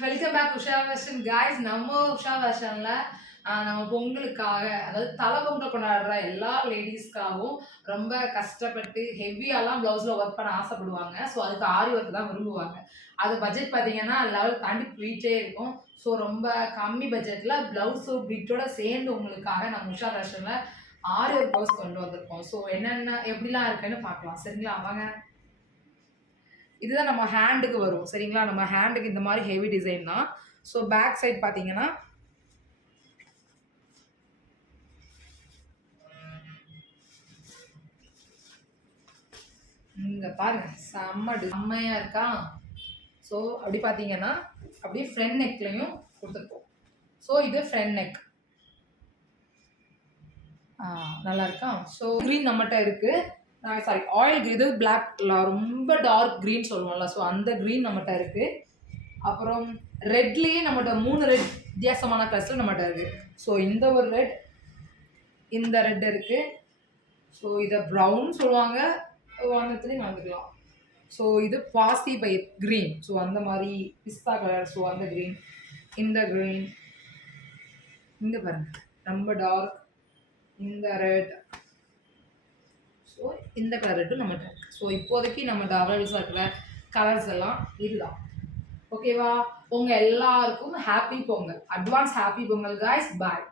Welcome back Usha fashion guys. நம்ம உஷா ஃபேஷனில் நம்ம பொங்கலுக்காக, அதாவது தலை பொங்கல் கொண்டாடுற எல்லா லேடிஸ்க்காகவும் ரொம்ப கஷ்டப்பட்டு ஹெவியாலாம் ப்ளவுஸில் ஒர்க் பண்ண ஆசைப்படுவாங்க. ஸோ அதுக்கு ஆரி ஒர்க் தான் விரும்புவாங்க. அது பட்ஜெட் பார்த்தீங்கன்னா லெவல் தாண்டி போயிட்டே இருக்கும். ஸோ ரொம்ப கம்மி பட்ஜெட்டில் ப்ளவுஸு பிட்டோட சேர்ந்து உங்களுக்காக நம்ம உஷா ஃபேஷனில் ஆரி ஒர்க் ப்ளவுஸ் கொண்டு வந்திருக்கோம். ஸோ என்னென்ன எப்படிலாம் இருக்குன்னு பார்க்கலாம். சரிங்களா? வாங்க. இதுதான் நம்ம ஹேண்டுக்கு வரும். சரிங்களா? நம்ம ஹேண்டுக்கு இந்த மாதிரி ஹெவி டிசைன் தான். ஸோ பேக் சைட் பார்த்தீங்கன்னா இங்க பாருங்க, செம்மையா இருக்கா? ஸோ அப்படி பார்த்தீங்கன்னா அப்படியே ஃப்ரண்ட் நெக்லையும் கொடுத்துருப்போம். ஸோ இது ஃப்ரண்ட் நெக். நல்லா இருக்கா? ஸோ க்ரீன் நம்மகிட்ட இருக்கு. சாரி, ஆயில் இது பிளாக், ரொம்ப டார்க் க்ரீன் சொல்லுவோம்ல, ஸோ அந்த க்ரீன் நம்மகிட்ட இருக்கு. அப்புறம் ரெட்லேயே நம்மகிட்ட 3 ரெட் வித்தியாசமான கலர்ஸில் நம்மகிட்ட இருக்கு. ஸோ இந்த ஒரு ரெட், இந்த ரெட் இருக்கு. ஸோ இதை ப்ரௌன் சொல்லுவாங்க, வானத்துலேயும் வந்துக்கலாம். ஸோ இது பாசி பை க்ரீன், ஸோ அந்த மாதிரி பிஸ்தா கலர், ஸோ அந்த க்ரீன், இந்த க்ரீன், இங்கே பாருங்க ரொம்ப டார்க், இந்த ரெட், ஸோ இந்த கலர் ரெட்டும் நம்மகிட்ட இருக்கு. ஸோ இப்போதைக்கு நம்மகிட்ட அவைலபிள்ஸாக இருக்கிற கலர்ஸ் எல்லாம் இதுதான். ஓகேவா? உங்கள் எல்லாருக்கும் happy Pongal, advance happy Pongal guys. பாய்.